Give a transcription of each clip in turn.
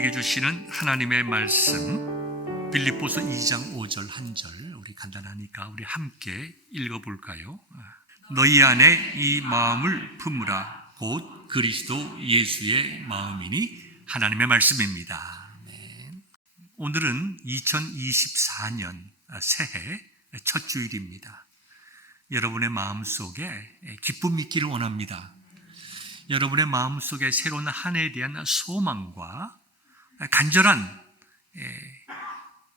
우리에게 주시는 하나님의 말씀, 빌립보서 2장 5절 한 절, 우리 간단하니까 우리 함께 읽어볼까요? 너희 안에 이 마음을 품으라, 곧 그리스도 예수의 마음이니, 하나님의 말씀입니다. 오늘은 2024년 새해 첫 주일입니다. 여러분의 마음속에 기쁨이 있기를 원합니다. 여러분의 마음속에 새로운 한 해에 대한 소망과 간절한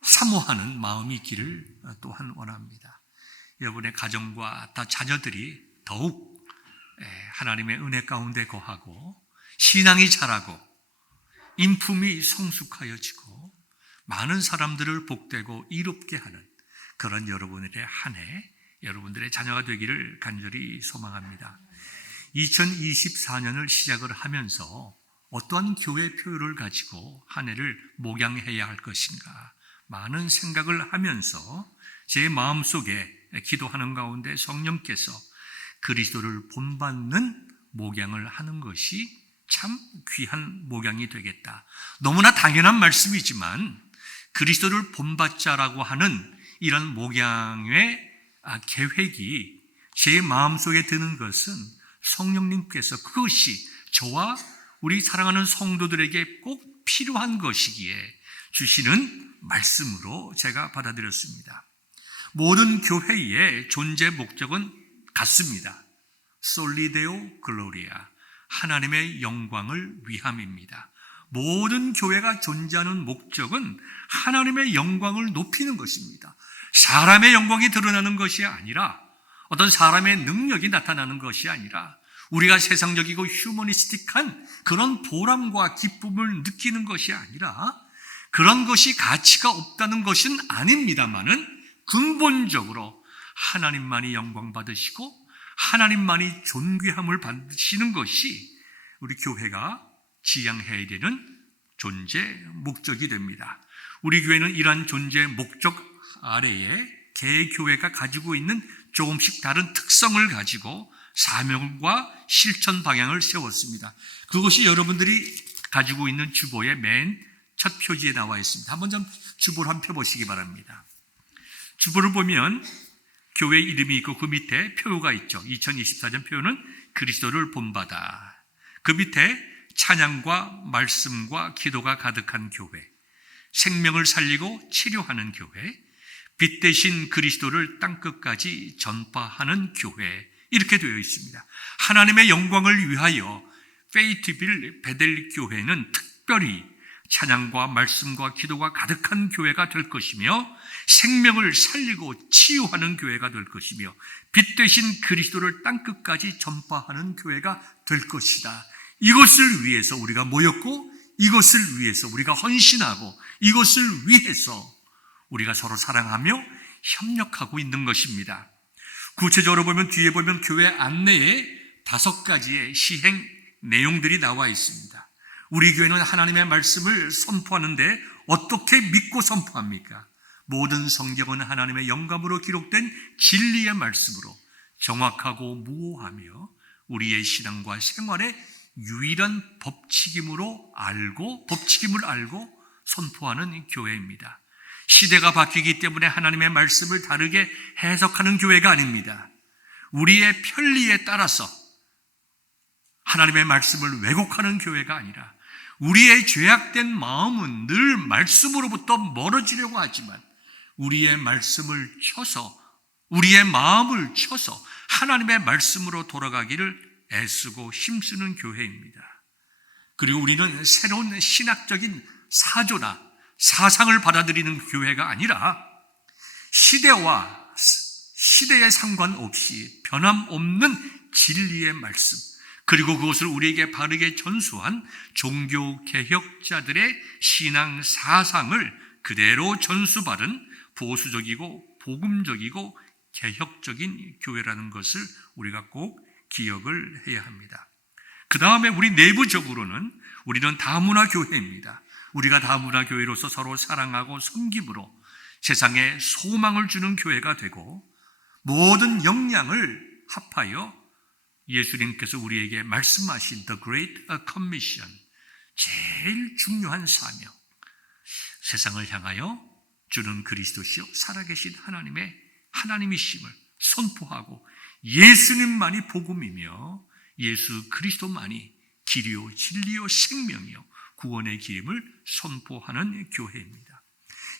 사모하는 마음이 있기를 또한 원합니다. 여러분의 가정과 다 자녀들이 더욱 하나님의 은혜 가운데 거하고 신앙이 자라고 인품이 성숙하여지고 많은 사람들을 복되고 이롭게 하는 그런 여러분들의 한 해, 여러분들의 자녀가 되기를 간절히 소망합니다. 2024년을 시작을 하면서 어떠한 교회 표율을 가지고 한 해를 목양해야 할 것인가 많은 생각을 하면서 제 마음속에 기도하는 가운데 성령께서 그리스도를 본받는 목양을 하는 것이 참 귀한 목양이 되겠다. 너무나 당연한 말씀이지만 그리스도를 본받자라고 하는 이런 목양의 계획이 제 마음속에 드는 것은 성령님께서 그것이 저와 우리 사랑하는 성도들에게 꼭 필요한 것이기에 주시는 말씀으로 제가 받아들였습니다. 모든 교회의 존재 목적은 같습니다. 솔리데오 글로리아, 하나님의 영광을 위함입니다. 모든 교회가 존재하는 목적은 하나님의 영광을 높이는 것입니다. 사람의 영광이 드러나는 것이 아니라, 어떤 사람의 능력이 나타나는 것이 아니라, 우리가 세상적이고 휴머니스틱한 그런 보람과 기쁨을 느끼는 것이 아니라, 그런 것이 가치가 없다는 것은 아닙니다만은 근본적으로 하나님만이 영광 받으시고 하나님만이 존귀함을 받으시는 것이 우리 교회가 지향해야 되는 존재 목적이 됩니다. 우리 교회는 이러한 존재 목적 아래에 개교회가 가지고 있는 조금씩 다른 특성을 가지고 사명과 실천 방향을 세웠습니다. 그것이 여러분들이 가지고 있는 주보의 맨 첫 표지에 나와 있습니다. 한번 좀 주보를 한번 펴보시기 바랍니다. 주보를 보면 교회 이름이 있고 그 밑에 표가 있죠. 2024년 표는 그리스도를 본받아. 그 밑에 찬양과 말씀과 기도가 가득한 교회, 생명을 살리고 치료하는 교회, 빛 대신 그리스도를 땅끝까지 전파하는 교회, 이렇게 되어 있습니다. 하나님의 영광을 위하여 페이트빌 베델 교회는 특별히 찬양과 말씀과 기도가 가득한 교회가 될 것이며, 생명을 살리고 치유하는 교회가 될 것이며, 빛 대신 그리스도를 땅끝까지 전파하는 교회가 될 것이다. 이것을 위해서 우리가 모였고, 이것을 위해서 우리가 헌신하고, 이것을 위해서 우리가 서로 사랑하며 협력하고 있는 것입니다. 구체적으로 보면 뒤에 보면 교회 안내에 5가지의 시행 내용들이 나와 있습니다. 우리 교회는 하나님의 말씀을 선포하는데 어떻게 믿고 선포합니까? 모든 성경은 하나님의 영감으로 기록된 진리의 말씀으로 정확하고 무오하며 우리의 신앙과 생활의 유일한 법칙임을 알고 선포하는 교회입니다. 시대가 바뀌기 때문에 하나님의 말씀을 다르게 해석하는 교회가 아닙니다. 우리의 편리에 따라서 하나님의 말씀을 왜곡하는 교회가 아니라, 우리의 죄악된 마음은 늘 말씀으로부터 멀어지려고 하지만 우리의 말씀을 쳐서, 우리의 마음을 쳐서 하나님의 말씀으로 돌아가기를 애쓰고 힘쓰는 교회입니다. 그리고 우리는 새로운 신학적인 사조나 사상을 받아들이는 교회가 아니라 시대에 상관없이 변함없는 진리의 말씀, 그리고 그것을 우리에게 바르게 전수한 종교개혁자들의 신앙 사상을 그대로 전수받은 보수적이고 복음적이고 개혁적인 교회라는 것을 우리가 꼭 기억을 해야 합니다. 그 다음에 우리 내부적으로는 우리는 다문화 교회입니다. 우리가 다문화 교회로서 서로 사랑하고 섬김으로 세상에 소망을 주는 교회가 되고, 모든 역량을 합하여 예수님께서 우리에게 말씀하신 The Great Commission, 제일 중요한 사명, 세상을 향하여 주는 그리스도시요 살아계신 하나님이심을 선포하고 예수님만이 복음이며 예수 그리스도만이 길이요 진리요 생명이요 구원의 길임을 선포하는 교회입니다.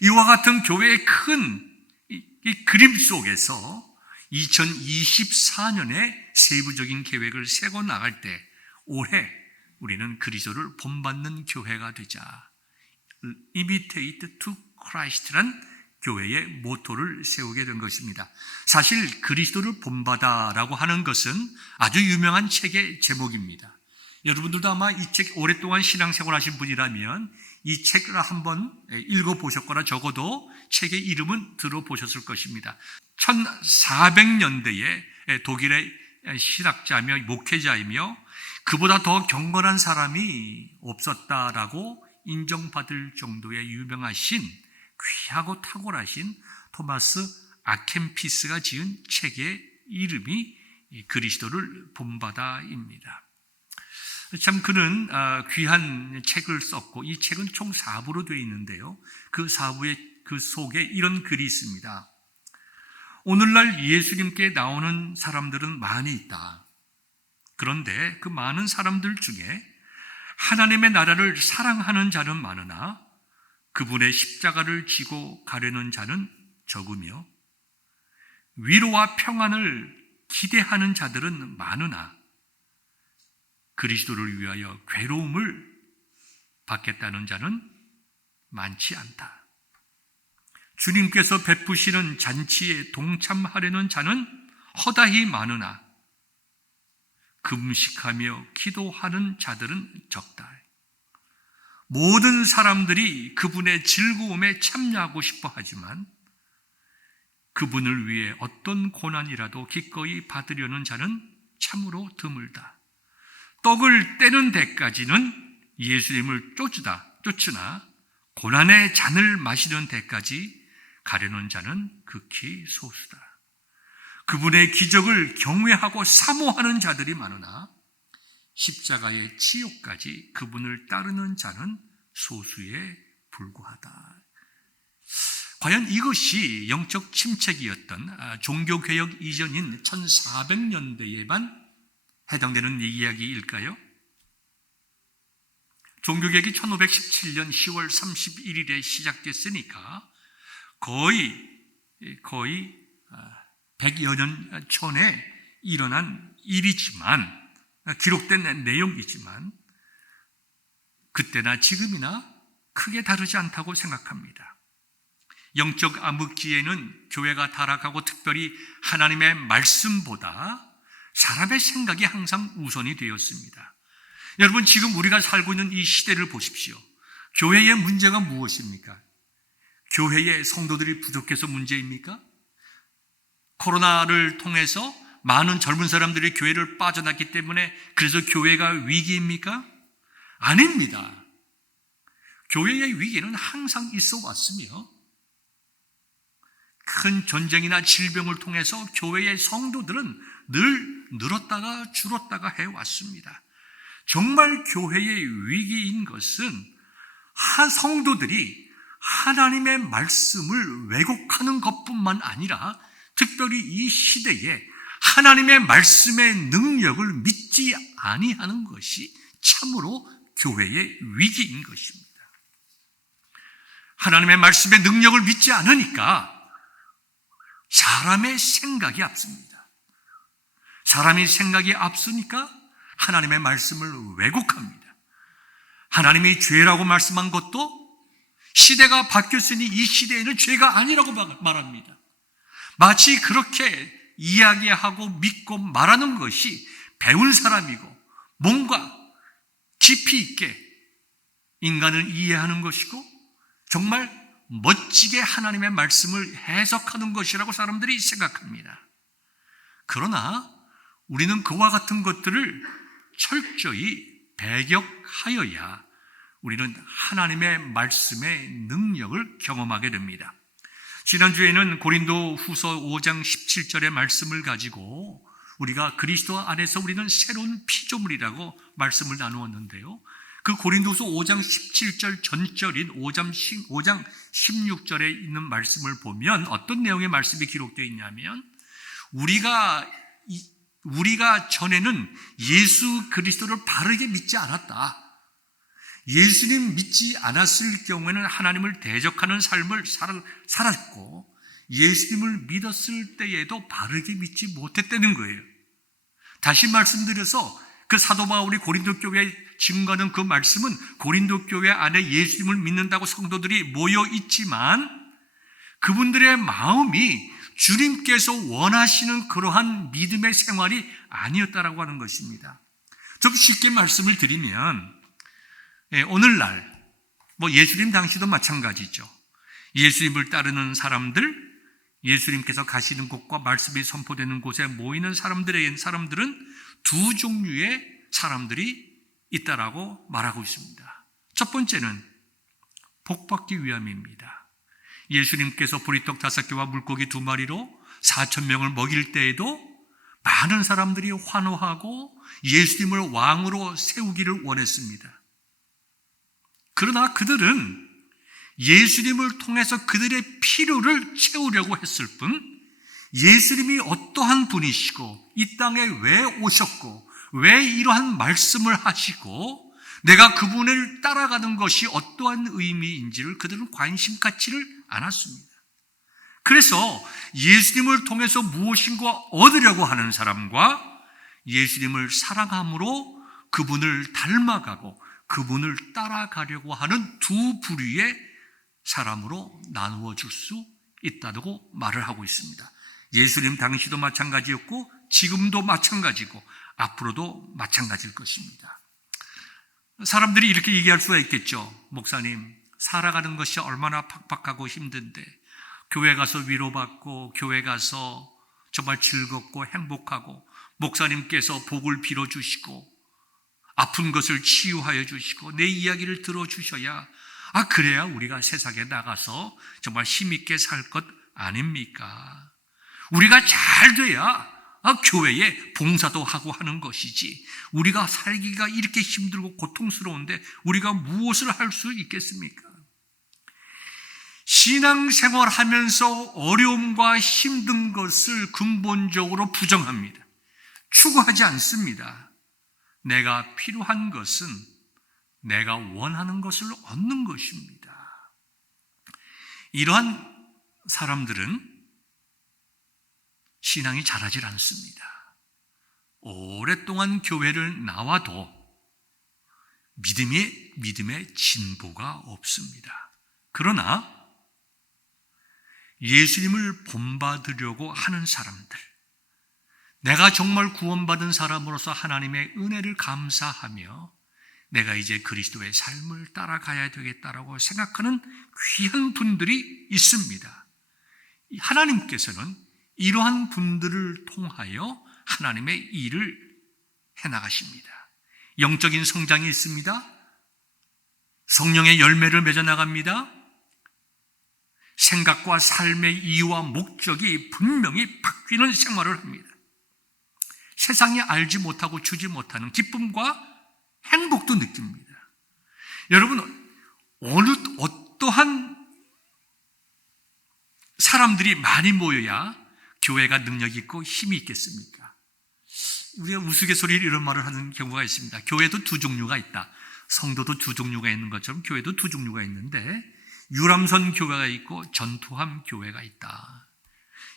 이와 같은 교회의 큰 이 그림 속에서 2024년에 세부적인 계획을 세고 나갈 때 올해 우리는 그리스도를 본받는 교회가 되자, Imitate to Christ란 교회의 모토를 세우게 된 것입니다. 사실 그리스도를 본받아라고 하는 것은 아주 유명한 책의 제목입니다. 여러분들도 아마 이 책 오랫동안 신앙생활 하신 분이라면 이 책을 한번 읽어보셨거나 적어도 책의 이름은 들어보셨을 것입니다. 1400년대에 독일의 신학자며 목회자이며 그보다 더 경건한 사람이 없었다라고 인정받을 정도의 유명하신 귀하고 탁월하신 토마스 아켄피스가 지은 책의 이름이 그리스도를 본받아입니다. 참 그는 귀한 책을 썼고 이 책은 총 4부로 되어 있는데요. 그 4부의 그 속에 이런 글이 있습니다. 오늘날 예수님께 나오는 사람들은 많이 있다. 그런데 그 많은 사람들 중에 하나님의 나라를 사랑하는 자는 많으나 그분의 십자가를 지고 가려는 자는 적으며 위로와 평안을 기대하는 자들은 많으나 그리스도를 위하여 괴로움을 받겠다는 자는 많지 않다. 주님께서 베푸시는 잔치에 동참하려는 자는 허다히 많으나 금식하며 기도하는 자들은 적다. 모든 사람들이 그분의 즐거움에 참여하고 싶어 하지만 그분을 위해 어떤 고난이라도 기꺼이 받으려는 자는 참으로 드물다. 떡을 떼는 데까지는 예수님을 쫓으나 고난의 잔을 마시는 데까지 가려는 자는 극히 소수다. 그분의 기적을 경외하고 사모하는 자들이 많으나 십자가의 치욕까지 그분을 따르는 자는 소수에 불과하다. 과연 이것이 영적 침체기였던 종교개혁 이전인 1400년대에만 해당되는 이야기일까요? 종교개혁이 1517년 10월 31일에 시작됐으니까 거의 100여 년 전에 일어난 일이지만, 기록된 내용이지만 그때나 지금이나 크게 다르지 않다고 생각합니다. 영적 암흑기에는 교회가 타락하고 특별히 하나님의 말씀보다 사람의 생각이 항상 우선이 되었습니다. 여러분, 지금 우리가 살고 있는 이 시대를 보십시오. 교회의 문제가 무엇입니까? 교회의 성도들이 부족해서 문제입니까? 코로나를 통해서 많은 젊은 사람들이 교회를 빠져났기 때문에 그래서 교회가 위기입니까? 아닙니다. 교회의 위기는 항상 있어 왔으며 큰 전쟁이나 질병을 통해서 교회의 성도들은 늘 늘었다가 줄었다가 해왔습니다. 정말 교회의 위기인 것은 성도들이 하나님의 말씀을 왜곡하는 것뿐만 아니라 특별히 이 시대에 하나님의 말씀의 능력을 믿지 아니하는 것이 참으로 교회의 위기인 것입니다. 하나님의 말씀의 능력을 믿지 않으니까 사람의 생각이 앞섭니다. 사람이 생각이 앞서니까 하나님의 말씀을 왜곡합니다. 하나님이 죄라고 말씀한 것도 시대가 바뀌었으니 이 시대에는 죄가 아니라고 말합니다. 마치 그렇게 이야기하고 믿고 말하는 것이 배운 사람이고 뭔가 깊이 있게 인간을 이해하는 것이고 정말 멋지게 하나님의 말씀을 해석하는 것이라고 사람들이 생각합니다. 그러나 우리는 그와 같은 것들을 철저히 배격하여야 우리는 하나님의 말씀의 능력을 경험하게 됩니다. 지난주에는 고린도 후서 5장 17절의 말씀을 가지고 우리가 그리스도 안에서 우리는 새로운 피조물이라고 말씀을 나누었는데요. 그 고린도서 5장 17절 전절인 5장 16절에 있는 말씀을 보면 어떤 내용의 말씀이 기록되어 있냐면 우리가 전에는 예수 그리스도를 바르게 믿지 않았다. 예수님 믿지 않았을 경우에는 하나님을 대적하는 삶을 살았고 예수님을 믿었을 때에도 바르게 믿지 못했다는 거예요. 다시 말씀드려서 그 사도 바울이 고린도 교회에 증거하는 그 말씀은 고린도 교회 안에 예수님을 믿는다고 성도들이 모여 있지만 그분들의 마음이 주님께서 원하시는 그러한 믿음의 생활이 아니었다라고 하는 것입니다. 좀 쉽게 말씀을 드리면 오늘날 예수님 당시도 마찬가지죠. 예수님을 따르는 사람들, 예수님께서 가시는 곳과 말씀이 선포되는 곳에 모이는 사람들은 두 종류의 사람들이 있다라고 말하고 있습니다. 첫 번째는 복받기 위함입니다. 예수님께서 보리떡 5개와 물고기 2마리로 4,000명을 먹일 때에도 많은 사람들이 환호하고 예수님을 왕으로 세우기를 원했습니다. 그러나 그들은 예수님을 통해서 그들의 필요를 채우려고 했을 뿐 예수님이 어떠한 분이시고 이 땅에 왜 오셨고 왜 이러한 말씀을 하시고 내가 그분을 따라가는 것이 어떠한 의미인지를 그들은 관심 갖지를 않았습니다. 그래서 예수님을 통해서 무엇인가 얻으려고 하는 사람과 예수님을 사랑함으로 그분을 닮아가고 그분을 따라가려고 하는 두 부류의 사람으로 나누어 줄 수 있다고 말을 하고 있습니다. 예수님 당시도 마찬가지였고 지금도 마찬가지고 앞으로도 마찬가지일 것입니다. 사람들이 이렇게 얘기할 수가 있겠죠. 목사님, 살아가는 것이 얼마나 팍팍하고 힘든데 교회 가서 위로받고 교회 가서 정말 즐겁고 행복하고 목사님께서 복을 빌어주시고 아픈 것을 치유하여 주시고 내 이야기를 들어주셔야 그래야 우리가 세상에 나가서 정말 힘있게 살 것 아닙니까? 우리가 잘 돼야 교회에 봉사도 하고 하는 것이지 우리가 살기가 이렇게 힘들고 고통스러운데 우리가 무엇을 할 수 있겠습니까? 신앙생활 하면서 어려움과 힘든 것을 근본적으로 부정합니다. 추구하지 않습니다. 내가 필요한 것은 내가 원하는 것을 얻는 것입니다. 이러한 사람들은 신앙이 자라질 않습니다. 오랫동안 교회를 나와도 믿음의 진보가 없습니다. 그러나 예수님을 본받으려고 하는 사람들, 내가 정말 구원받은 사람으로서 하나님의 은혜를 감사하며 내가 이제 그리스도의 삶을 따라가야 되겠다라고 생각하는 귀한 분들이 있습니다. 하나님께서는 이러한 분들을 통하여 하나님의 일을 해나가십니다. 영적인 성장이 있습니다. 성령의 열매를 맺어나갑니다. 생각과 삶의 이유와 목적이 분명히 바뀌는 생활을 합니다. 세상이 알지 못하고 주지 못하는 기쁨과 행복도 느낍니다. 여러분, 어떠한 사람들이 많이 모여야 교회가 능력 있고 힘이 있겠습니까? 우리가 우스갯소리로 이런 말을 하는 경우가 있습니다. 교회도 두 종류가 있다. 성도도 두 종류가 있는 것처럼 교회도 두 종류가 있는데 유람선 교회가 있고 전투함 교회가 있다.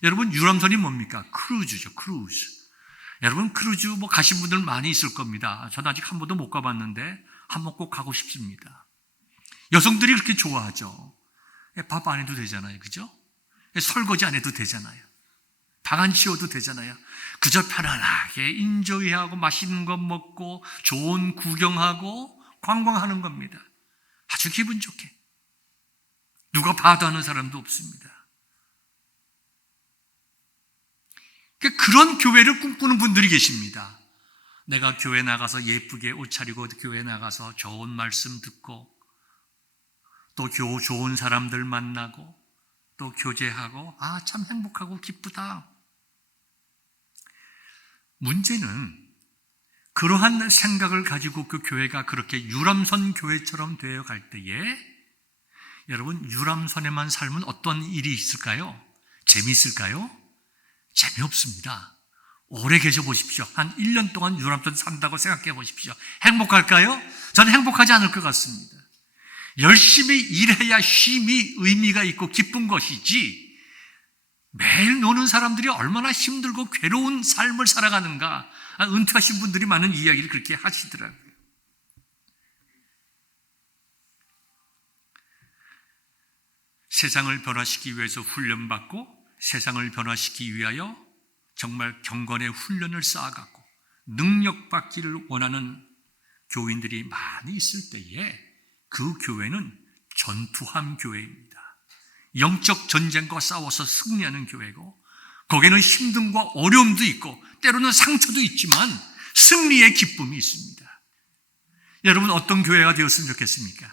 여러분, 유람선이 뭡니까? 크루즈죠. 크루즈. 여러분, 크루즈 가신 분들 많이 있을 겁니다. 저는 아직 한 번도 못 가봤는데 한번 꼭 가고 싶습니다. 여성들이 그렇게 좋아하죠. 밥 안 해도 되잖아요. 그죠? 설거지 안 해도 되잖아요. 방 안 치워도 되잖아요. 그저 편안하게 인조이하고 맛있는 거 먹고 좋은 구경하고 관광하는 겁니다. 아주 기분 좋게. 누가 봐도 하는 사람도 없습니다. 그런 교회를 꿈꾸는 분들이 계십니다. 내가 교회 나가서 예쁘게 옷 차리고 교회 나가서 좋은 말씀 듣고 또 좋은 사람들 만나고 또 교제하고 참 행복하고 기쁘다. 문제는 그러한 생각을 가지고 그 교회가 그렇게 유람선 교회처럼 되어 갈 때에 여러분, 유람선에만 살면 어떤 일이 있을까요? 재미있을까요? 재미없습니다. 오래 계셔 보십시오. 한 1년 동안 유람선 산다고 생각해 보십시오. 행복할까요? 저는 행복하지 않을 것 같습니다. 열심히 일해야 쉼이 의미가 있고 기쁜 것이지, 매일 노는 사람들이 얼마나 힘들고 괴로운 삶을 살아가는가, 은퇴하신 분들이 많은 이야기를 그렇게 하시더라고요. 세상을 변화시키기 위해서 훈련받고 세상을 변화시키기 위하여 정말 경건의 훈련을 쌓아갖고 능력받기를 원하는 교인들이 많이 있을 때에 그 교회는 전투함 교회입니다. 영적 전쟁과 싸워서 승리하는 교회고, 거기에는 힘듦과 어려움도 있고 때로는 상처도 있지만 승리의 기쁨이 있습니다. 여러분, 어떤 교회가 되었으면 좋겠습니까?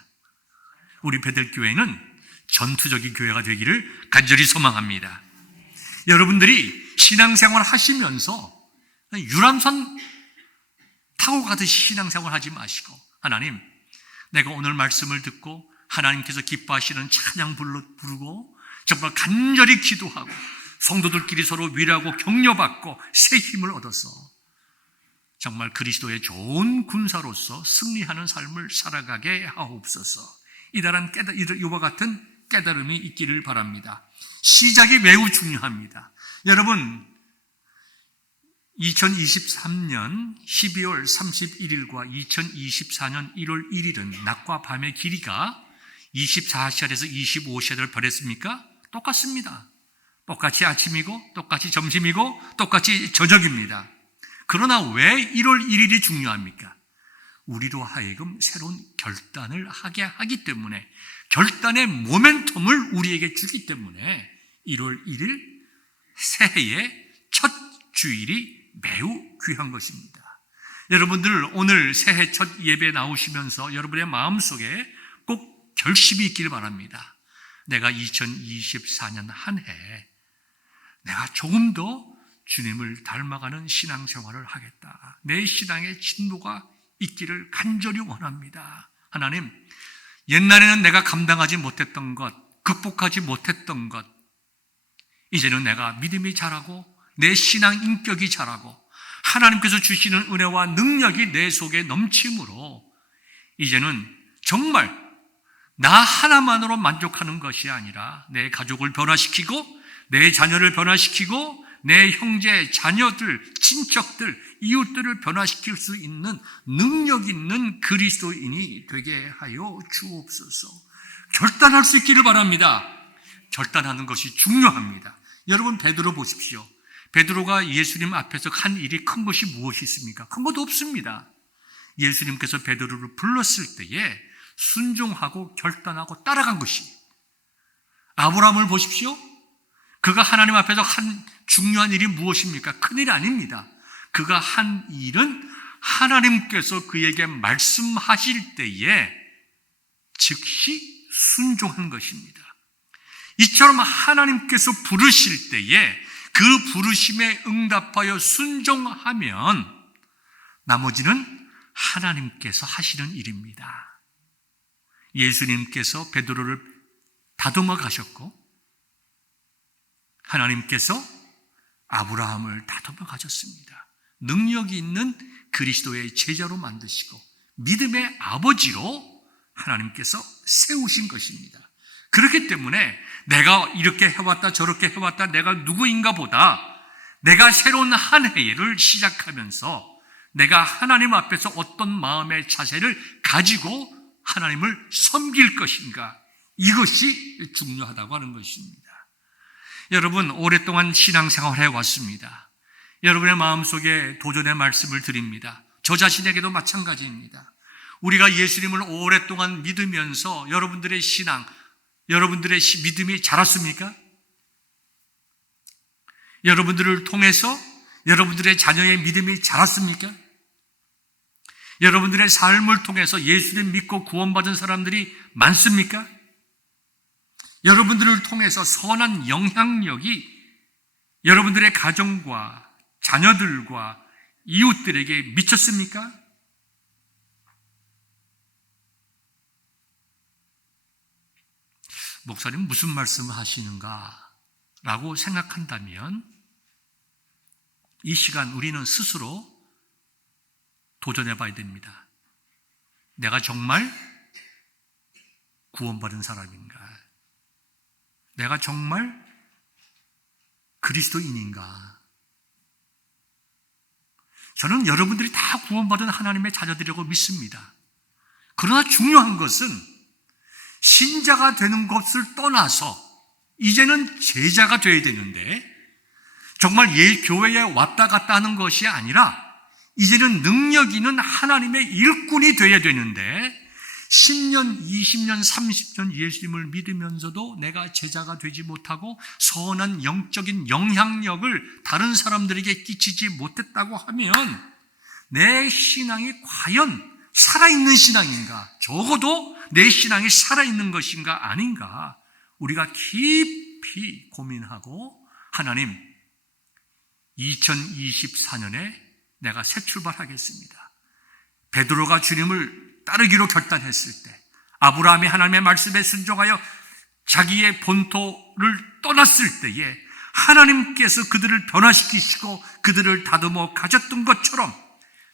우리 베델교회는 전투적인 교회가 되기를 간절히 소망합니다. 여러분들이 신앙생활 하시면서 유람선 타고 가듯이 신앙생활 하지 마시고, 하나님, 내가 오늘 말씀을 듣고 하나님께서 기뻐하시는 찬양 부르고 정말 간절히 기도하고 성도들끼리 서로 위로하고 격려받고 새 힘을 얻어서 정말 그리스도의 좋은 군사로서 승리하는 삶을 살아가게 하옵소서. 이러한 이와 같은 깨달음이 있기를 바랍니다. 시작이 매우 중요합니다. 여러분, 2023년 12월 31일과 2024년 1월 1일은 낮과 밤의 길이가 24시간에서 25시간을 벌였습니까? 똑같습니다. 똑같이 아침이고 똑같이 점심이고 똑같이 저녁입니다. 그러나 왜 1월 1일이 중요합니까? 우리로 하여금 새로운 결단을 하게 하기 때문에, 결단의 모멘텀을 우리에게 주기 때문에 1월 1일 새해의 첫 주일이 매우 귀한 것입니다. 여러분들, 오늘 새해 첫 예배 나오시면서 여러분의 마음속에 꼭 결심이 있기를 바랍니다. 내가 2024년 한 해 내가 조금 더 주님을 닮아가는 신앙생활을 하겠다. 내 신앙의 진도가 있기를 간절히 원합니다. 하나님, 옛날에는 내가 감당하지 못했던 것, 극복하지 못했던 것, 이제는 내가 믿음이 자라고 내 신앙 인격이 자라고 하나님께서 주시는 은혜와 능력이 내 속에 넘침으로 이제는 정말 나 하나만으로 만족하는 것이 아니라 내 가족을 변화시키고 내 자녀를 변화시키고 내 형제, 자녀들, 친척들, 이웃들을 변화시킬 수 있는 능력 있는 그리스도인이 되게 하여 주옵소서. 결단할 수 있기를 바랍니다. 결단하는 것이 중요합니다. 여러분, 베드로 보십시오. 베드로가 예수님 앞에서 한 일이 큰 것이 무엇이 있습니까? 큰 것도 없습니다. 예수님께서 베드로를 불렀을 때에 순종하고 결단하고 따라간 것이, 아브라함을 보십시오. 그가 하나님 앞에서 한 중요한 일이 무엇입니까? 큰일이 아닙니다. 그가 한 일은 하나님께서 그에게 말씀하실 때에 즉시 순종한 것입니다. 이처럼 하나님께서 부르실 때에 그 부르심에 응답하여 순종하면 나머지는 하나님께서 하시는 일입니다. 예수님께서 베드로를 다듬어 가셨고 하나님께서 아브라함을 다듬어 가셨습니다. 능력이 있는 그리스도의 제자로 만드시고 믿음의 아버지로 하나님께서 세우신 것입니다. 그렇기 때문에 내가 이렇게 해왔다 저렇게 해왔다 내가 누구인가 보다 내가 새로운 한 해를 시작하면서 내가 하나님 앞에서 어떤 마음의 자세를 가지고 하나님을 섬길 것인가, 이것이 중요하다고 하는 것입니다. 여러분, 오랫동안 신앙생활을 해왔습니다. 여러분의 마음속에 도전의 말씀을 드립니다. 저 자신에게도 마찬가지입니다. 우리가 예수님을 오랫동안 믿으면서 여러분들의 신앙, 여러분들의 믿음이 자랐습니까? 여러분들을 통해서 여러분들의 자녀의 믿음이 자랐습니까? 여러분들의 삶을 통해서 예수를 믿고 구원받은 사람들이 많습니까? 여러분들을 통해서 선한 영향력이 여러분들의 가정과 자녀들과 이웃들에게 미쳤습니까? 목사님 무슨 말씀을 하시는가? 라고 생각한다면 이 시간 우리는 스스로 도전해 봐야 됩니다. 내가 정말 구원받은 사람인가? 내가 정말 그리스도인인가? 저는 여러분들이 다 구원받은 하나님의 자녀들이라고 믿습니다. 그러나 중요한 것은 신자가 되는 것을 떠나서 이제는 제자가 되어야 되는데, 정말 교회에 왔다 갔다 하는 것이 아니라 이제는 능력 있는 하나님의 일꾼이 되어야 되는데, 10년, 20년, 30년 예수님을 믿으면서도 내가 제자가 되지 못하고 선한 영적인 영향력을 다른 사람들에게 끼치지 못했다고 하면 내 신앙이 과연 살아있는 신앙인가? 적어도 내 신앙이 살아있는 것인가 아닌가? 우리가 깊이 고민하고, 하나님, 2024년에 내가 새 출발하겠습니다. 베드로가 주님을 따르기로 결단했을 때, 아브라함이 하나님의 말씀에 순종하여 자기의 본토를 떠났을 때에 하나님께서 그들을 변화시키시고 그들을 다듬어 가졌던 것처럼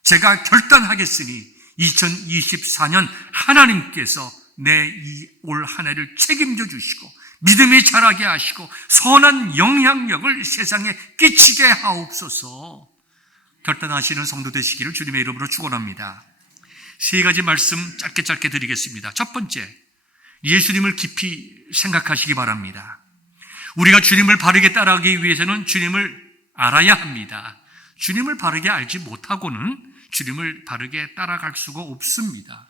제가 결단하겠으니 2024년 하나님께서 내 이 올 한 해를 책임져 주시고 믿음이 자라게 하시고 선한 영향력을 세상에 끼치게 하옵소서. 결단하시는 성도 되시기를 주님의 이름으로 축원합니다. 세 가지 말씀 짧게 드리겠습니다. 첫 번째, 예수님을 깊이 생각하시기 바랍니다. 우리가 주님을 바르게 따라가기 위해서는 주님을 알아야 합니다. 주님을 바르게 알지 못하고는 주님을 바르게 따라갈 수가 없습니다.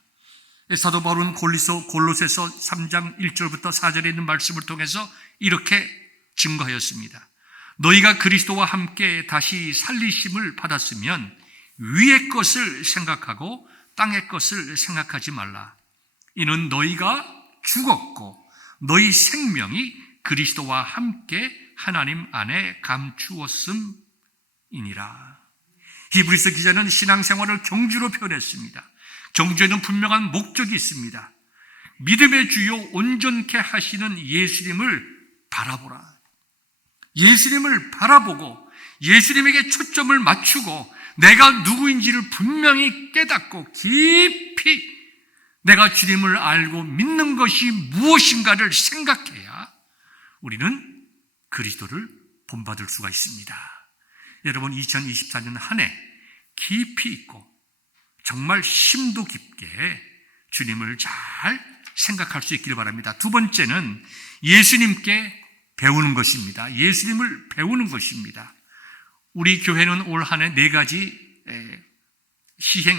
사도 바울은 골로새서 3장 1절부터 4절에 있는 말씀을 통해서 이렇게 증거하였습니다. 너희가 그리스도와 함께 다시 살리심을 받았으면 위의 것을 생각하고 땅의 것을 생각하지 말라. 이는 너희가 죽었고 너희 생명이 그리스도와 함께 하나님 안에 감추었음이니라. 히브리서 기자는 신앙생활을 경주로 표현했습니다. 경주에는 분명한 목적이 있습니다. 믿음의 주요 온전케 하시는 예수님을 바라보라. 예수님을 바라보고 예수님에게 초점을 맞추고 내가 누구인지를 분명히 깨닫고 깊이 내가 주님을 알고 믿는 것이 무엇인가를 생각해야 우리는 그리스도를 본받을 수가 있습니다. 여러분, 2024년 한 해 깊이 있고 정말 심도 깊게 주님을 잘 생각할 수 있기를 바랍니다. 두 번째는 예수님께 배우는 것입니다. 예수님을 배우는 것입니다. 우리 교회는 올 한 해 네 가지 시행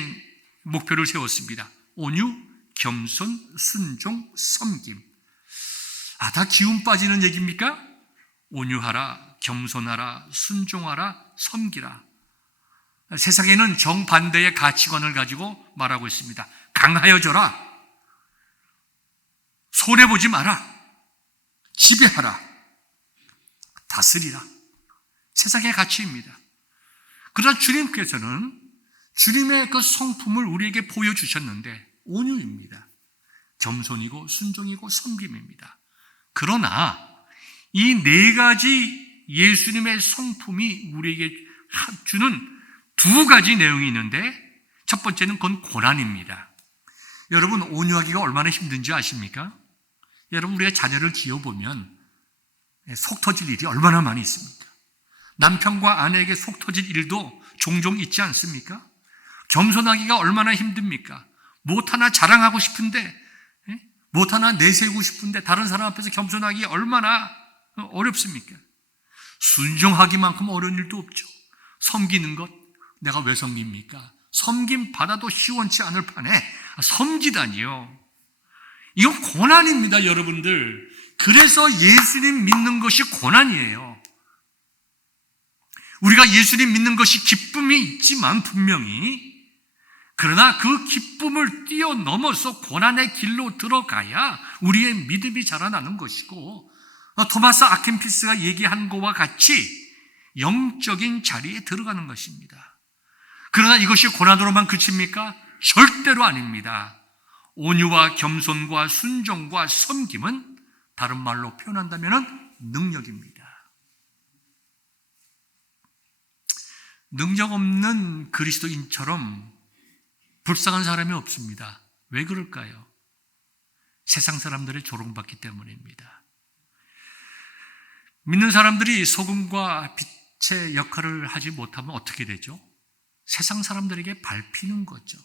목표를 세웠습니다. 온유, 겸손, 순종, 섬김. 다 기운 빠지는 얘기입니까? 온유하라, 겸손하라, 순종하라, 섬기라. 세상에는 정반대의 가치관을 가지고 말하고 있습니다. 강하여져라, 손해보지 마라, 지배하라, 다스리라. 세상의 가치입니다. 그러나 주님께서는 주님의 그 성품을 우리에게 보여주셨는데 온유입니다. 겸손이고 순종이고 섬김입니다. 그러나 이 네 가지 예수님의 성품이 우리에게 주는 두 가지 내용이 있는데, 첫 번째는 그건 고난입니다. 여러분, 온유하기가 얼마나 힘든지 아십니까? 여러분, 우리가 자녀를 키워보면 속 터질 일이 얼마나 많이 있습니까? 남편과 아내에게 속 터질 일도 종종 있지 않습니까? 겸손하기가 얼마나 힘듭니까? 못 하나 자랑하고 싶은데, 못 하나 내세우고 싶은데 다른 사람 앞에서 겸손하기 얼마나 어렵습니까? 순종하기만큼 어려운 일도 없죠. 섬기는 것, 내가 왜 섬깁니까? 섬김 받아도 시원치 않을 판에 섬기다니요. 이거 고난입니다, 여러분들. 그래서 예수님 믿는 것이 고난이에요. 우리가 예수님 믿는 것이 기쁨이 있지만 분명히, 그러나 그 기쁨을 뛰어넘어서 고난의 길로 들어가야 우리의 믿음이 자라나는 것이고, 토마스 아킨피스가 얘기한 것과 같이 영적인 자리에 들어가는 것입니다. 그러나 이것이 고난으로만 그칩니까? 절대로 아닙니다. 온유와 겸손과 순종과 섬김은 다른 말로 표현한다면 능력입니다. 능력 없는 그리스도인처럼 불쌍한 사람이 없습니다. 왜 그럴까요? 세상 사람들의 조롱받기 때문입니다. 믿는 사람들이 소금과 빛의 역할을 하지 못하면 어떻게 되죠? 세상 사람들에게 밟히는 거죠.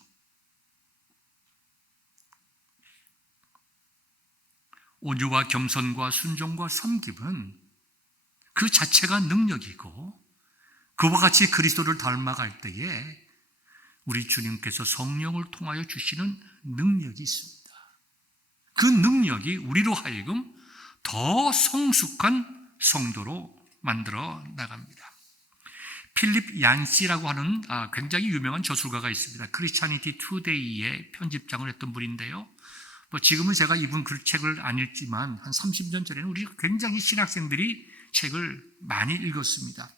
온유와 겸손과 순종과 섬김은 그 자체가 능력이고, 그와 같이 그리스도를 닮아갈 때에 우리 주님께서 성령을 통하여 주시는 능력이 있습니다. 그 능력이 우리로 하여금 더 성숙한 성도로 만들어 나갑니다. 필립 얀시라고 하는 굉장히 유명한 저술가가 있습니다. 크리스찬니티 투데이의 편집장을 했던 분인데요. 지금은 제가 이분 글 책을 안 읽지만 한 30년 전에는 우리 굉장히 신학생들이 책을 많이 읽었습니다.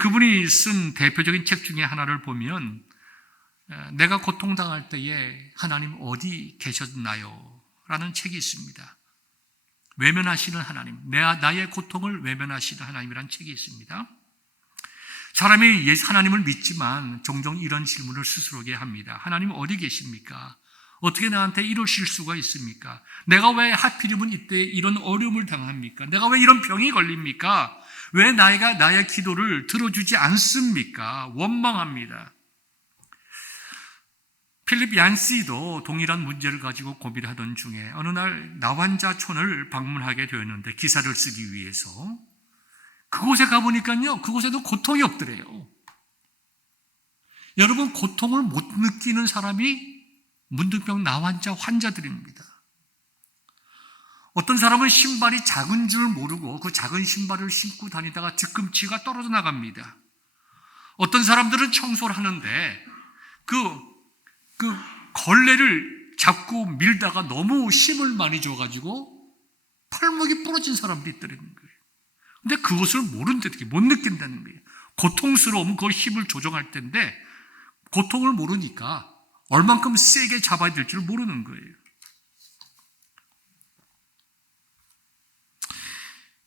그분이 쓴 대표적인 책 중에 하나를 보면 내가 고통당할 때에 하나님 어디 계셨나요? 라는 책이 있습니다. 외면하시는 하나님, 나의 고통을 외면하시는 하나님이라는 책이 있습니다. 사람이 하나님을 믿지만 종종 이런 질문을 스스로에게 합니다. 하나님 어디 계십니까? 어떻게 나한테 이러실 수가 있습니까? 내가 왜 하필이면 이때 이런 어려움을 당합니까? 내가 왜 이런 병이 걸립니까? 왜 나의 기도를 들어주지 않습니까? 원망합니다. 필립 얀시도 동일한 문제를 가지고 고민을 하던 중에 어느 날 나환자촌을 방문하게 되었는데 기사를 쓰기 위해서 그곳에 가보니까요, 그곳에도 고통이 없더래요. 여러분, 고통을 못 느끼는 사람이 문득병 나환자 환자들입니다. 어떤 사람은 신발이 작은 줄 모르고 그 작은 신발을 신고 다니다가 뒤꿈치가 떨어져 나갑니다. 어떤 사람들은 청소를 하는데 그 걸레를 잡고 밀다가 너무 힘을 많이 줘가지고 팔목이 부러진 사람들이 있다는 거예요. 근데 그것을 모른다는 게 못 느낀다는 거예요. 고통스러우면 그 힘을 조정할 텐데 고통을 모르니까 얼만큼 세게 잡아야 될 줄 모르는 거예요.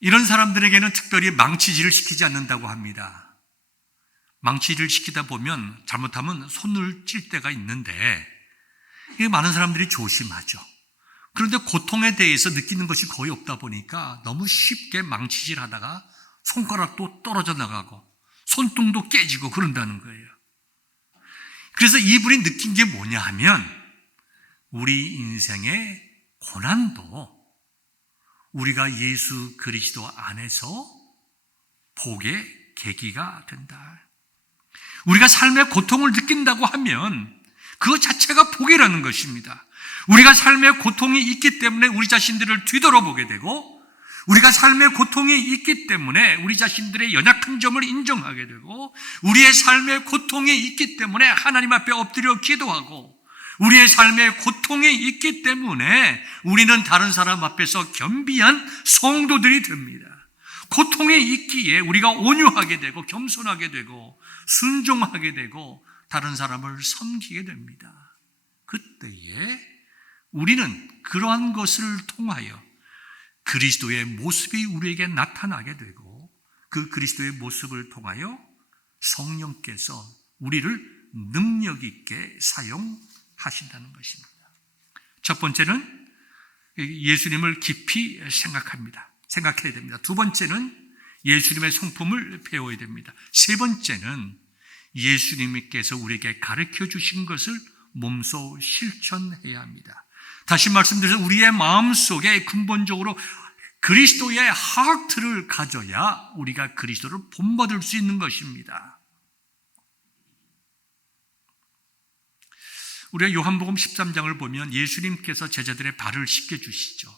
이런 사람들에게는 특별히 망치질을 시키지 않는다고 합니다. 망치질을 시키다 보면 잘못하면 손을 찔 때가 있는데 많은 사람들이 조심하죠. 그런데 고통에 대해서 느끼는 것이 거의 없다 보니까 너무 쉽게 망치질하다가 손가락도 떨어져 나가고 손등도 깨지고 그런다는 거예요. 그래서 이분이 느낀 게 뭐냐 하면 우리 인생의 고난도 우리가 예수 그리스도 안에서 복의 계기가 된다. 우리가 삶의 고통을 느낀다고 하면 그 자체가 복이라는 것입니다. 우리가 삶의 고통이 있기 때문에 우리 자신들을 뒤돌아보게 되고, 우리가 삶의 고통이 있기 때문에 우리 자신들의 연약한 점을 인정하게 되고, 우리의 삶의 고통이 있기 때문에 하나님 앞에 엎드려 기도하고, 우리의 삶의 고통이 있기 때문에 우리는 다른 사람 앞에서 겸비한 성도들이 됩니다. 고통이 있기에 우리가 온유하게 되고 겸손하게 되고 순종하게 되고 다른 사람을 섬기게 됩니다. 그때에 우리는 그러한 것을 통하여 그리스도의 모습이 우리에게 나타나게 되고, 그 그리스도의 모습을 통하여 성령께서 우리를 능력 있게 사용하신다는 것입니다. 첫 번째는 예수님을 깊이 생각해야 됩니다. 두 번째는 예수님의 성품을 배워야 됩니다. 세 번째는 예수님께서 우리에게 가르쳐 주신 것을 몸소 실천해야 합니다. 다시 말씀드려서 우리의 마음속에 근본적으로 그리스도의 하트를 가져야 우리가 그리스도를 본받을 수 있는 것입니다. 우리가 요한복음 13장을 보면 예수님께서 제자들의 발을 씻겨주시죠.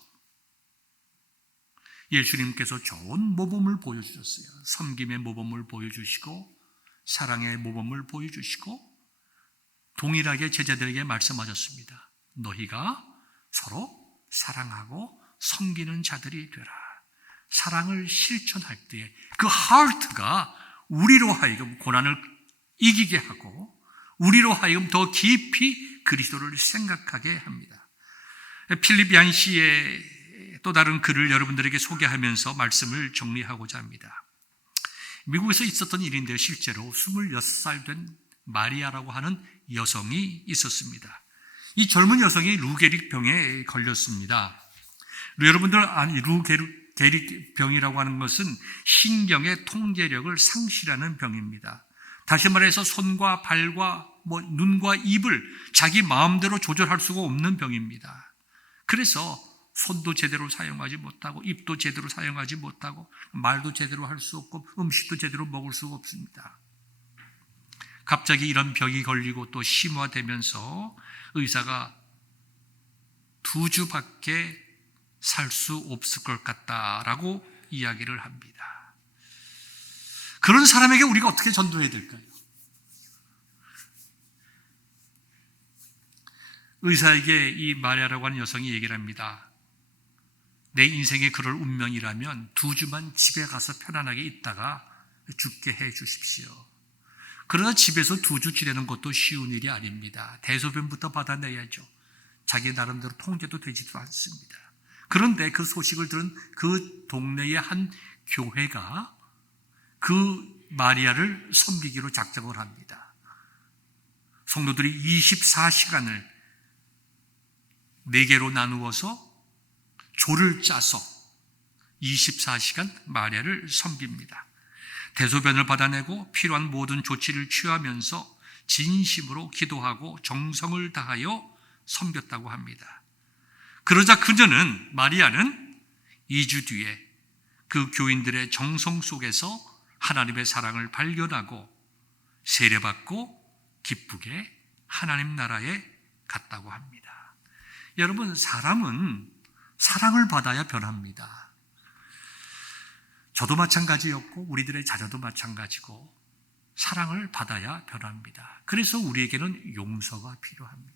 예수님께서 좋은 모범을 보여주셨어요. 섬김의 모범을 보여주시고 사랑의 모범을 보여주시고 동일하게 제자들에게 말씀하셨습니다. 너희가 서로 사랑하고 섬기는 자들이 되라. 사랑을 실천할 때에 그 하트가 우리로 하여금 고난을 이기게 하고 우리로 하여금 더 깊이 그리스도를 생각하게 합니다. 필립 얀시의 또 다른 글을 여러분들에게 소개하면서 말씀을 정리하고자 합니다. 미국에서 있었던 일인데요. 실제로 26살 된 마리아라고 하는 여성이 있었습니다. 이 젊은 여성이 루게릭병에 걸렸습니다. 여러분들 루게릭병이라고 하는 것은 신경의 통제력을 상실하는 병입니다. 다시 말해서 손과 발과 눈과 입을 자기 마음대로 조절할 수가 없는 병입니다. 그래서 손도 제대로 사용하지 못하고 입도 제대로 사용하지 못하고 말도 제대로 할 수 없고 음식도 제대로 먹을 수가 없습니다. 갑자기 이런 병이 걸리고 또 심화되면서 의사가 2주밖에 살 수 없을 것 같다라고 이야기를 합니다. 그런 사람에게 우리가 어떻게 전도해야 될까요? 의사에게 이 마리아라고 하는 여성이 얘기를 합니다. 내 인생의 그럴 운명이라면 2주만 집에 가서 편안하게 있다가 죽게 해 주십시오. 그러나 집에서 2주 지내는 것도 쉬운 일이 아닙니다. 대소변부터 받아내야죠. 자기 나름대로 통제도 되지도 않습니다. 그런데 그 소식을 들은 그 동네의 한 교회가 그 마리아를 섬기기로 작정을 합니다. 성도들이 24시간을 4개로 나누어서 조를 짜서 24시간 마리아를 섬깁니다. 대소변을 받아내고 필요한 모든 조치를 취하면서 진심으로 기도하고 정성을 다하여 섬겼다고 합니다. 그러자 마리아는 2주 뒤에 그 교인들의 정성 속에서 하나님의 사랑을 발견하고 세례받고 기쁘게 하나님 나라에 갔다고 합니다. 여러분, 사람은 사랑을 받아야 변합니다. 저도 마찬가지였고 우리들의 자녀도 마찬가지고 사랑을 받아야 변합니다. 그래서 우리에게는 용서가 필요합니다.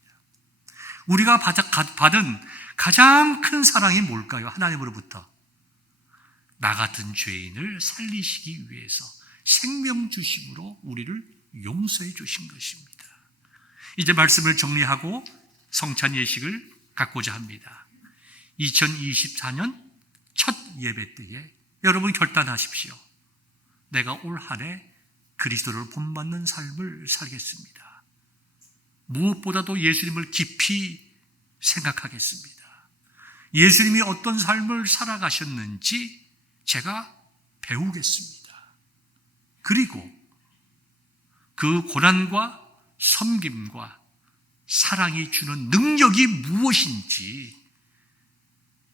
우리가 받은 가장 큰 사랑이 뭘까요? 하나님으로부터 나 같은 죄인을 살리시기 위해서 생명 주심으로 우리를 용서해 주신 것입니다. 이제 말씀을 정리하고 성찬 예식을 갖고자 합니다. 2024년 첫 예배 때에 여러분 결단하십시오. 내가 올 한 해 그리스도를 본받는 삶을 살겠습니다. 무엇보다도 예수님을 깊이 생각하겠습니다. 예수님이 어떤 삶을 살아가셨는지 제가 배우겠습니다. 그리고 그 고난과 섬김과 사랑이 주는 능력이 무엇인지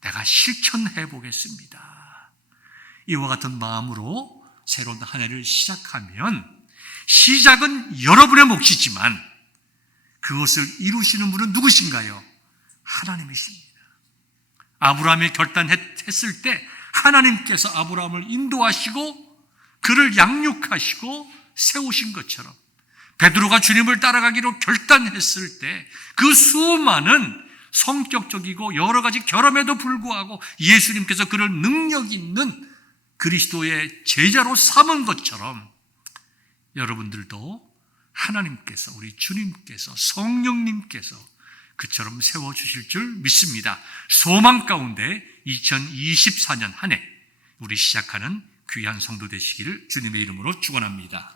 내가 실천해 보겠습니다. 이와 같은 마음으로 새로운 한 해를 시작하면 시작은 여러분의 몫이지만 그것을 이루시는 분은 누구신가요? 하나님이십니다. 아브라함이 결단했을 때 하나님께서 아브라함을 인도하시고 그를 양육하시고 세우신 것처럼 베드로가 주님을 따라가기로 결단했을 때 그 수많은 성격적이고 여러 가지 결함에도 불구하고 예수님께서 그를 능력 있는 그리스도의 제자로 삼은 것처럼 여러분들도 하나님께서, 우리 주님께서, 성령님께서 그처럼 세워주실 줄 믿습니다. 소망 가운데 2024년 한 해 우리 시작하는 귀한 성도 되시기를 주님의 이름으로 축원합니다.